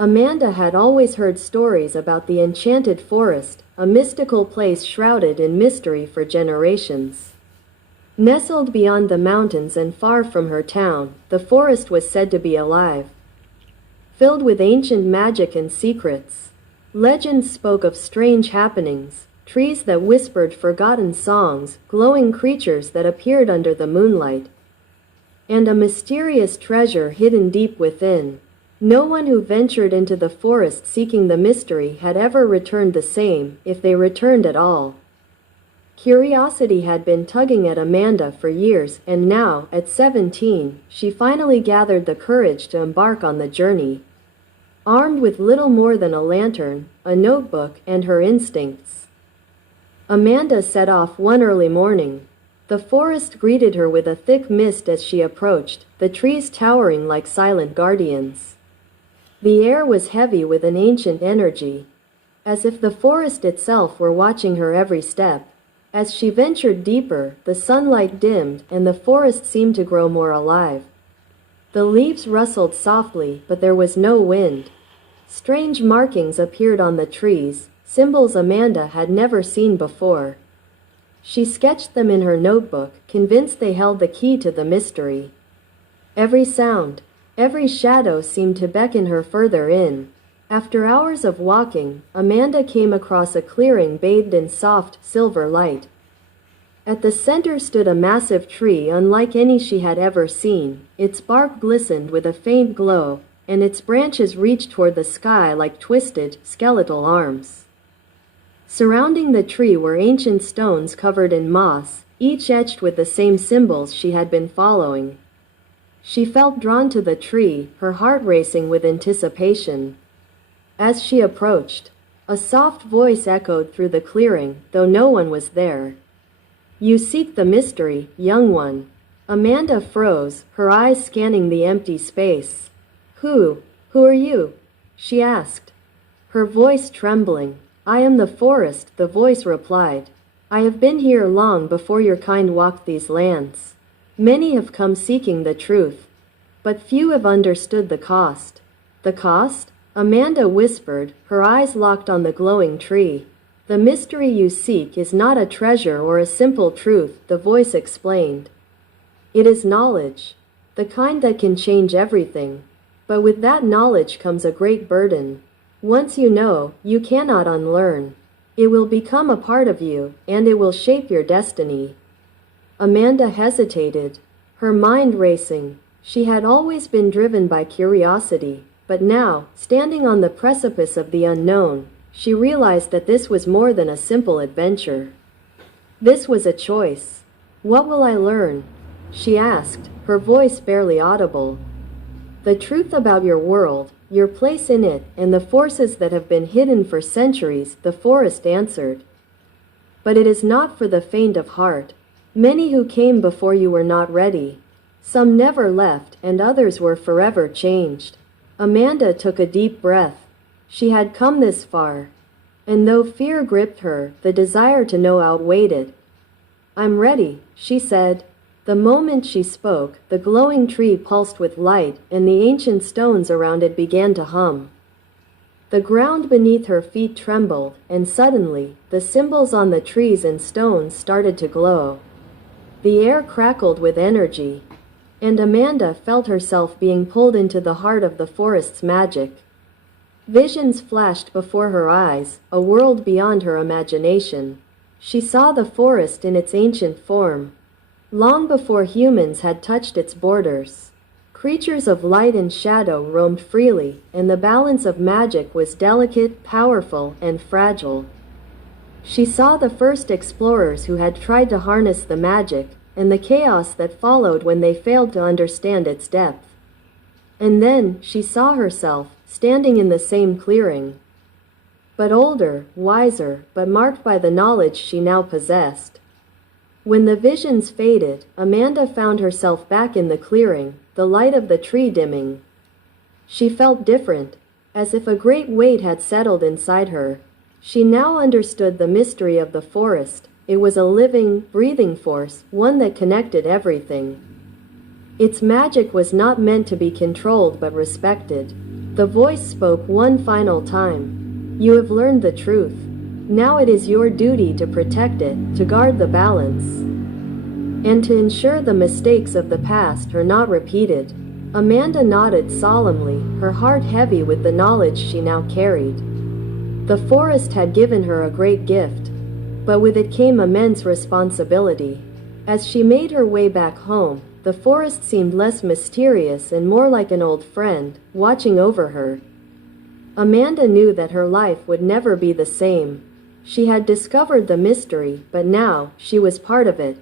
Amanda had always heard stories about the Enchanted Forest, a mystical place shrouded in mystery for generations. Nestled beyond the mountains and far from her town, the forest was said to be alive, filled with ancient magic and secrets. Legends spoke of strange happenings, trees that whispered forgotten songs, glowing creatures that appeared under the moonlight, and a mysterious treasure hidden deep within. No one who ventured into the forest seeking the mystery had ever returned the same, if they returned at all. Curiosity had been tugging at Amanda for years, and now, at 17, she finally gathered the courage to embark on the journey. Armed with little more than a lantern, a notebook, and her instincts, Amanda set off one early morning. The forest greeted her with a thick mist as she approached, the trees towering like silent guardians. The air was heavy with an ancient energy, as if the forest itself were watching her every step. As she ventured deeper, the sunlight dimmed, and the forest seemed to grow more alive. The leaves rustled softly, but there was no wind. Strange markings appeared on the trees, symbols Amanda had never seen before. She sketched them in her notebook, convinced they held the key to the mystery. Every sound, every shadow seemed to beckon her further in. After hours of walking, Amanda came across a clearing bathed in soft, silver light. At the center stood a massive tree unlike any she had ever seen. Its bark glistened with a faint glow, and its branches reached toward the sky like twisted, skeletal arms. Surrounding the tree were ancient stones covered in moss, each etched with the same symbols she had been following. She felt drawn to the tree, her heart racing with anticipation. As she approached, a soft voice echoed through the clearing, though no one was there. "You seek the mystery, young one." Amanda froze, her eyes scanning the empty space. Who are you?" she asked, her voice trembling. "I am the forest," the voice replied. "I have been here long before your kind walked these lands. Many have come seeking the truth, but few have understood the cost." "The cost?" Amanda whispered, her eyes locked on the glowing tree. "The mystery you seek is not a treasure or a simple truth," the voice explained. "It is knowledge, the kind that can change everything. But with that knowledge comes a great burden. Once you know, you cannot unlearn. It will become a part of you, and it will shape your destiny." Amanda hesitated, her mind racing. She had always been driven by curiosity, but now, standing on the precipice of the unknown, she realized that this was more than a simple adventure. This was a choice. "What will I learn?" she asked, her voice barely audible. "The truth about your world, your place in it, and the forces that have been hidden for centuries," the forest answered. "But it is not for the faint of heart. Many who came before you were not ready. Some never left, and others were forever changed." Amanda took a deep breath. She had come this far, and though fear gripped her, the desire to know outweighed it. "I'm ready," she said. The moment she spoke, the glowing tree pulsed with light, and the ancient stones around it began to hum. The ground beneath her feet trembled, and suddenly, the symbols on the trees and stones started to glow. The air crackled with energy, and Amanda felt herself being pulled into the heart of the forest's magic. Visions flashed before her eyes, a world beyond her imagination. She saw the forest in its ancient form, long before humans had touched its borders. Creatures of light and shadow roamed freely, and the balance of magic was delicate, powerful, and fragile. She saw the first explorers who had tried to harness the magic, and the chaos that followed when they failed to understand its depth. And then, she saw herself, standing in the same clearing. But older, wiser, but marked by the knowledge she now possessed. When the visions faded, Amanda found herself back in the clearing, the light of the tree dimming. She felt different, as if a great weight had settled inside her. She now understood the mystery of the forest. It was a living, breathing force, one that connected everything. Its magic was not meant to be controlled but respected. The voice spoke one final time. You have learned the truth. Now it is your duty to protect it, to guard the balance, and to ensure the mistakes of the past are not repeated. Amanda nodded solemnly, her heart heavy with the knowledge she now carried. The forest had given her a great gift, but with it came immense responsibility. As she made her way back home, the forest seemed less mysterious and more like an old friend, watching over her. Amanda knew that her life would never be the same. She had discovered the mystery, but now she was part of it,